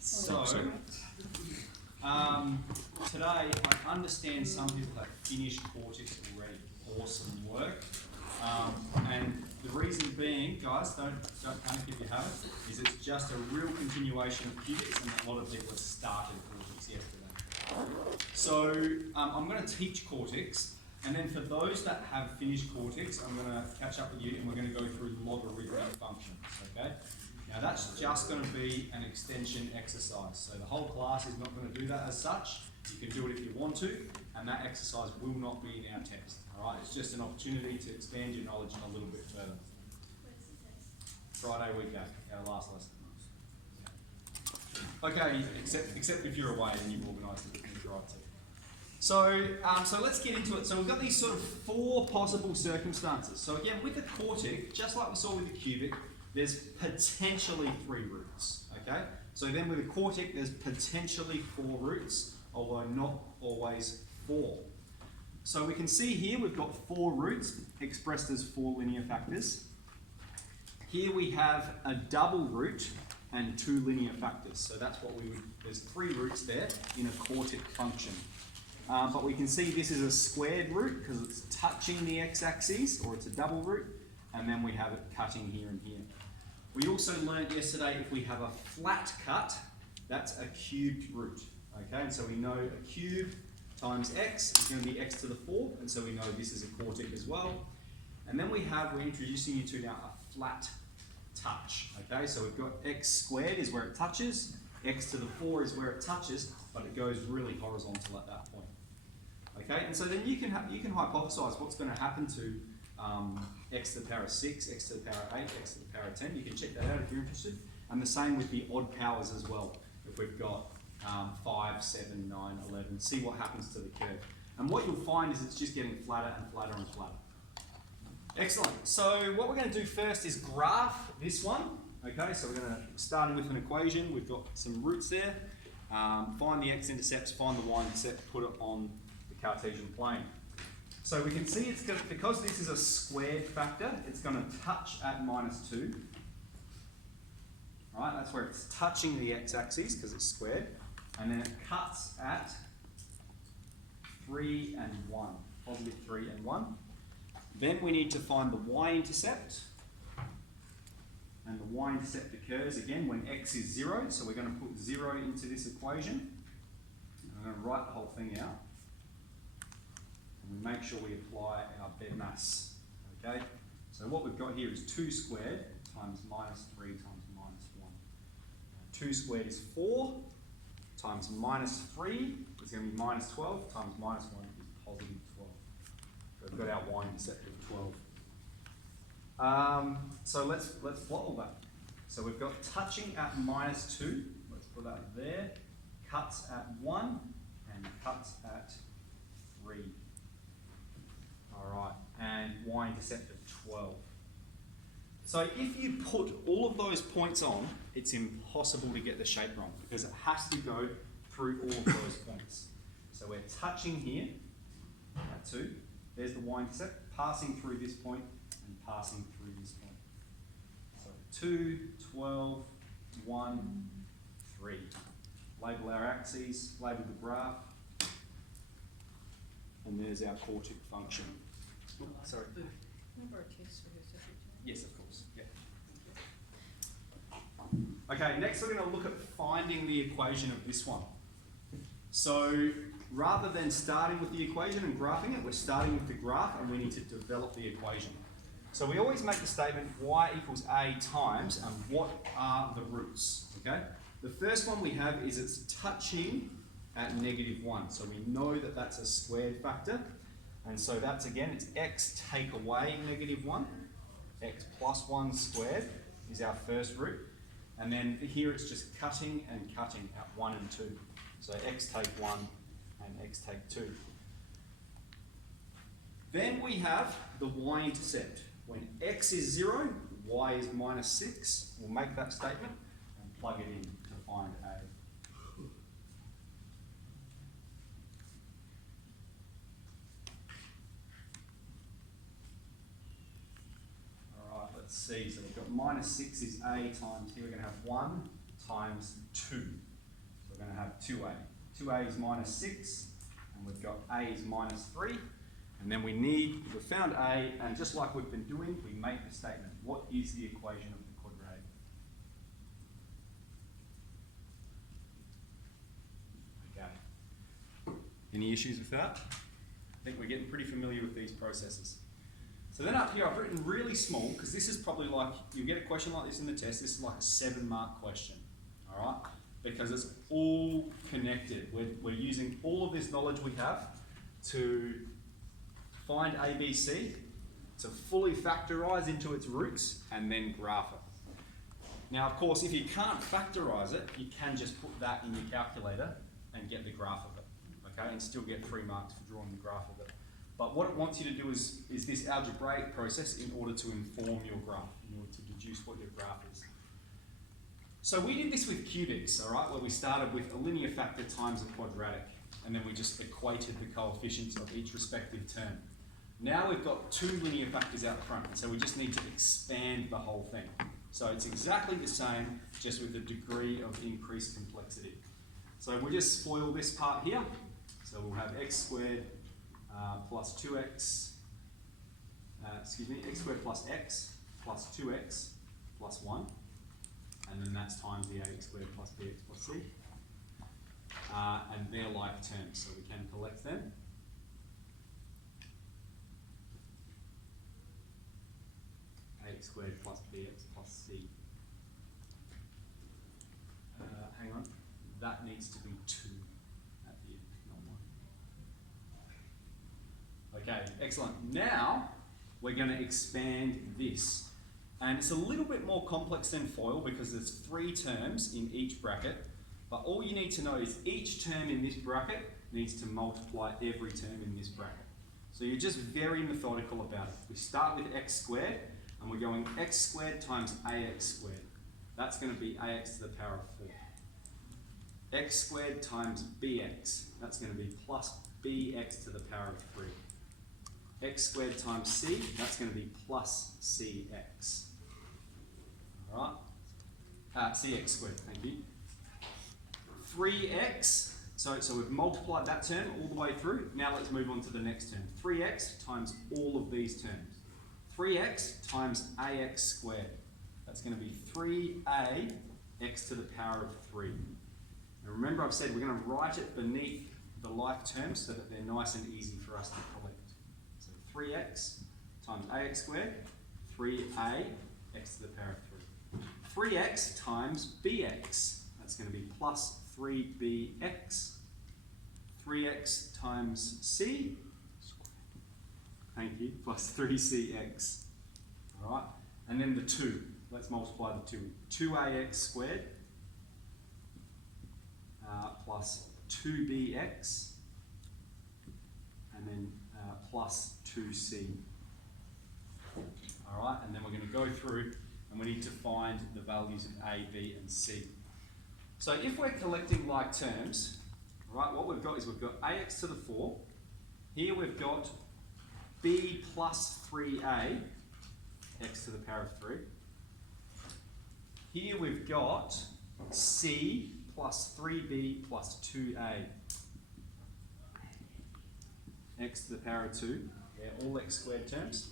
So, today I understand some people have finished Quartics already. Awesome work. And the reason being, guys, don't panic if you haven't, is it's just a real continuation of Quartics, and a lot of people have started Quartics yesterday. So I'm going to teach Quartics, and then for those that have finished Quartics, I'm going to catch up with you and we're going to go through logarithmic functions, okay? Now that's just going to be an extension exercise. So the whole class is not going to do that as such. You can do it if you want to, and that exercise will not be in our test. All right, it's just an opportunity to expand your knowledge a little bit further. Friday weekend, our last lesson. Okay, except if you're away and you've organised it in the right team. So let's get into it. So we've got these sort of four possible circumstances. So again, with the quartic, just like we saw with the cubic, there's potentially 3 roots, okay? So then with a quartic, there's potentially 4 roots, although not always 4. So we can see here we've got 4 roots expressed as 4 linear factors. Here we have a double root and 2 linear factors. So that's what there's 3 roots there in a quartic function. But we can see this is a squared root because it's touching the x-axis, or it's a double root, and then we have it cutting here and here. We also learned yesterday if we have a flat cut, that's a cubed root. Okay, and so we know a cube times x is going to be x to the 4, and so we know this is a quartic as well. And then we're introducing you to now a flat touch. Okay, so we've got x squared is where it touches, x to the 4 is where it touches, but it goes really horizontal at that point. Okay, and so then you can hypothesize what's going to happen to x to the power of 6, x to the power of 8, x to the power of 10. You can check that out if you're interested. And the same with the odd powers as well. If we've got 5, 7, 9, 11, see what happens to the curve. And what you'll find is it's just getting flatter and flatter and flatter. Excellent. So what we're going to do first is graph this one. Okay, so we're going to start with an equation. We've got some roots there. Find the x-intercepts, find the y-intercept, put it on the Cartesian plane. So we can see it's going to, because this is a squared factor, it's going to touch at -2. Right, that's where it's touching the x-axis because it's squared. And then it cuts at 3 and 1, positive 3 and 1. Then we need to find the y-intercept. And the y-intercept occurs again when x is 0. So we're going to put 0 into this equation. I'm going to write the whole thing out. And we make sure we apply our bed mass. Okay? So what we've got here is 2 squared times -3 times -1. 2 squared is 4 times -3 is going to be -12 times -1 is positive 12. So we've got our y-intercept of 12. So let's plot all that. So we've got touching at -2. Let's put that there. Cuts at 1 and cuts at 3. All right, and y-intercept of 12. So if you put all of those points on, it's impossible to get the shape wrong because it has to go through all of those points. So we're touching here at 2. There's the y-intercept, passing through this point and passing through this point. So 2, 12, 1, 3. Label our axes, label the graph, and there's our quartic function. Sorry. Remember our case for his secretary? Yes, of course. Yeah. Okay, next we're going to look at finding the equation of this one. So rather than starting with the equation and graphing it, we're starting with the graph and we need to develop the equation. So we always make the statement y equals a times, and what are the roots? Okay. The first one we have is it's touching at -1. So we know that that's a squared factor. And so that's, again, it's x take away -1. X plus 1 squared is our first root. And then here it's just cutting and cutting at 1 and 2. So x take 1 and x take 2. Then we have the y-intercept. When x is 0, y is -6. We'll make that statement and plug it in to find a. All right, let's see. So we've got -6 is a times, here we're going to have 1 times 2. So we're going to have 2a. 2a is minus 6, and we've got a is minus 3. And then we've found a, and just like we've been doing, we make the statement. What is the equation of the quadratic? Okay. Any issues with that? I think we're getting pretty familiar with these processes. So then up here I've written really small, because this is probably like, you get a question like this in the test, this is like a 7-mark question, all right? Because it's all connected. We're using all of this knowledge we have to find ABC, to fully factorize into its roots, and then graph it. Now, of course, if you can't factorize it, you can just put that in your calculator and get the graph of it, okay? And still get 3 marks for drawing the graph of it. But what it wants you to do is this algebraic process in order to inform your graph, in order to deduce what your graph is. So we did this with cubics, all right, where we started with a linear factor times a quadratic, and then we just equated the coefficients of each respective term. Now we've got 2 linear factors out front, so we just need to expand the whole thing. So it's exactly the same, just with a degree of increased complexity. So we'll just FOIL this part here. So we'll have x squared plus 2x, x squared plus x plus 2x plus 1. And then that's times the ax squared plus bx plus c. And they're like terms, so we can collect them. Ax squared plus bx plus c. Hang on, that needs to be 2 at the end, not 1. Okay, excellent. Now we're going to expand this. And it's a little bit more complex than FOIL because there's 3 terms in each bracket. But all you need to know is each term in this bracket needs to multiply every term in this bracket. So you're just very methodical about it. We start with x squared, and we're going x squared times ax squared. That's going to be ax to the power of 4. X squared times bx. That's going to be plus bx to the power of 3. X squared times c. That's going to be plus cx. All right. Cx squared. Thank you. 3x. So we've multiplied that term all the way through. Now let's move on to the next term. 3x times all of these terms. 3x times ax squared. That's going to be 3a x to the power of 3. And remember I've said we're going to write it beneath the like terms so that they're nice and easy for us to collect. So 3x times ax squared, 3a x to the power of 3. 3x times bx. That's going to be plus 3bx. 3x times c. Thank you. Plus 3cx. All right. And then the 2. Let's multiply the 2. 2ax squared plus 2bx. And then plus 2c. All right. And then we're going to go through and we need to find the values of a, b, and c. So if we're collecting like terms, right, what we've got is we've got ax to the 4. Here we've got b plus 3a, x to the power of 3. Here we've got c plus 3b plus 2a, x to the power of 2. They're all x squared terms.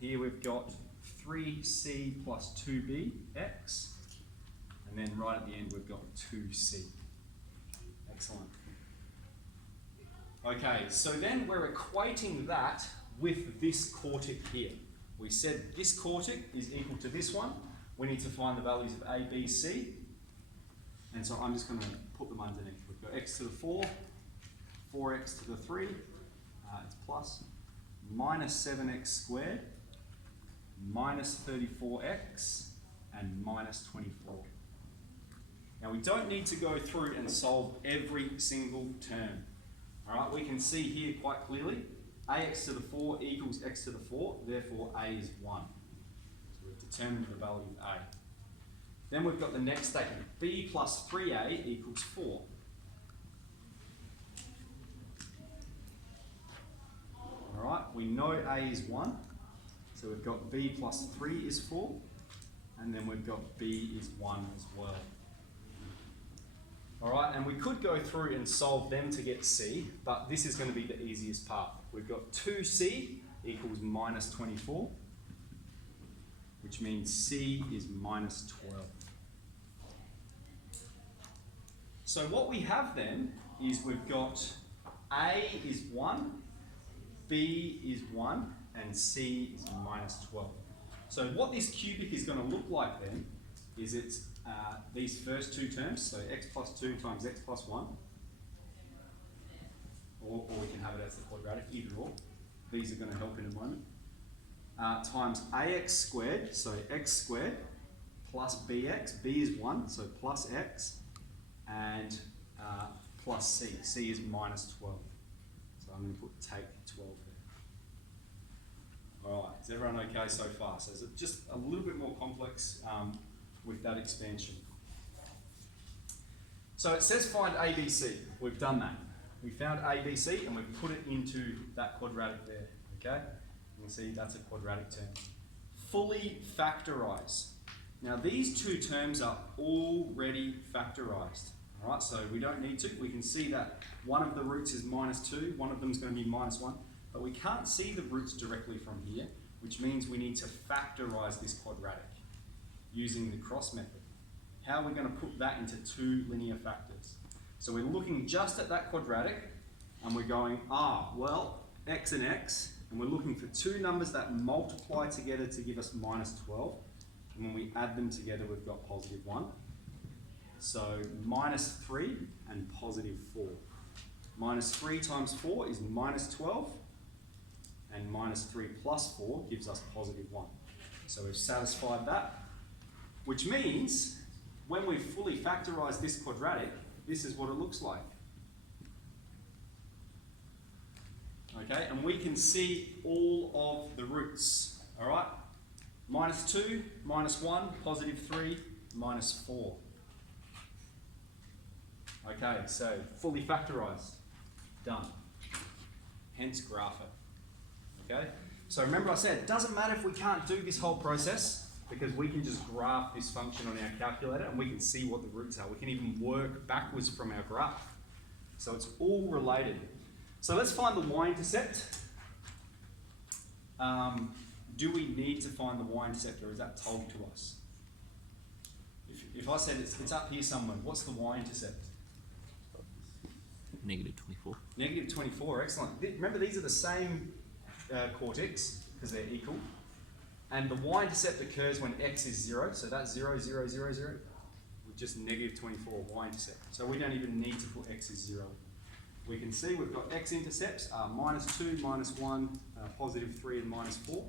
Here we've got 3c plus 2b, x. And then right at the end we've got 2c. Excellent. Okay, so then we're equating that with this quartic here. We said this quartic is equal to this one. We need to find the values of a, b, c. And so I'm just going to put them underneath. We've got x to the 4, 4x to the 3, it's plus, minus 7x squared, minus 34x, and minus 24. Now we don't need to go through and solve every single term. All right, we can see here quite clearly, ax to the 4 equals x to the 4, therefore a is 1. So we've determined the value of a. Then we've got the next statement, b plus 3a equals 4. All right, we know a is 1, so we've got b plus 3 is 4, and then we've got b is 1 as well. and we could go through and solve them to get C, but this is going to be the easiest part. We've got 2C equals minus 24, which means C is minus 12. So what we have then is we've got A is 1, B is 1, and C is minus 12. So what this cubic is going to look like then is it's these first two terms, so x plus 2 times x plus 1, or we can have it as the quadratic, either or. These are going to help in a moment. Times ax squared, so x squared, plus bx, b is 1, so plus x, and plus c. C is minus 12. So I'm going to take 12 there. All right, is everyone okay so far? So it's just a little bit more complex with that expansion. So it says find ABC. We've done that. We found ABC and we've put it into that quadratic there, okay? You can see that's a quadratic term. Fully factorise. Now these two terms are already factorised, all right? So we don't need to. We can see that one of the roots is minus 2, one of them is going to be minus 1, but we can't see the roots directly from here, which means we need to factorise this quadratic using the cross method. How are we going to put that into two linear factors? So we're looking just at that quadratic and we're going, well, x and x, and we're looking for two numbers that multiply together to give us minus 12. And when we add them together, we've got positive 1. So minus 3 and positive 4. Minus 3 times 4 is minus 12, and minus 3 plus 4 gives us positive 1. So we've satisfied that, which means when we've fully factorised this quadratic, this is what it looks like. Okay, and we can see all of the roots, all right? Minus 2, minus 1, positive 3, minus 4. Okay, so fully factorised, done. Hence graph it, okay? So remember I said, it doesn't matter if we can't do this whole process, because we can just graph this function on our calculator and we can see what the roots are. We can even work backwards from our graph. So it's all related. So let's find the y-intercept. Do we need to find the y-intercept, or is that told to us? If I said it's up here somewhere, what's the y-intercept? Negative 24. Negative 24, excellent. Remember, these are the same quartics because they're equal. And the y-intercept occurs when x is 0, so that's 0, 0, 0, 0, with just negative 24 y-intercept. So we don't even need to put x is 0. We can see we've got x-intercepts are minus 2, minus 1, positive 3, and minus 4.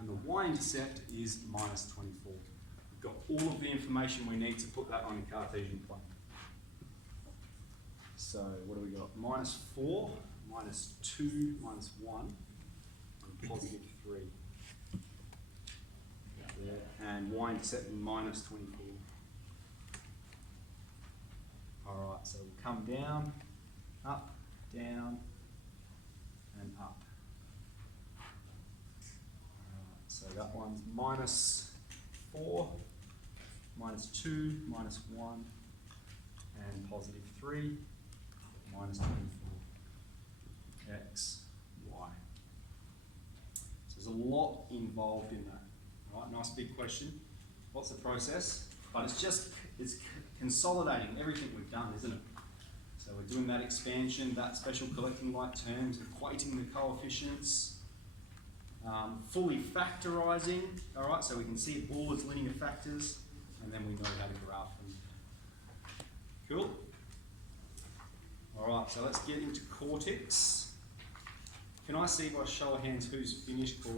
And the y-intercept is minus 24. We've got all of the information we need to put that on a Cartesian plane. So what do we got? Minus 4, minus 2, minus 1, and positive 3. There. And y-intercept minus 24. Alright, so we'll come down, up, down, and up. Alright, so that one's minus 4, minus 2, minus 1, and positive 3, minus 24. X, Y. So there's a lot involved in that. Right, nice big question. What's the process? But it's consolidating everything we've done, isn't it? So we're doing that expansion, that special collecting like terms, equating the coefficients, fully factorising, all right, so we can see it all as linear factors, and then we know how to graph them. Cool? All right, so let's get into Quartics. Can I see by show of hands who's finished Quartics?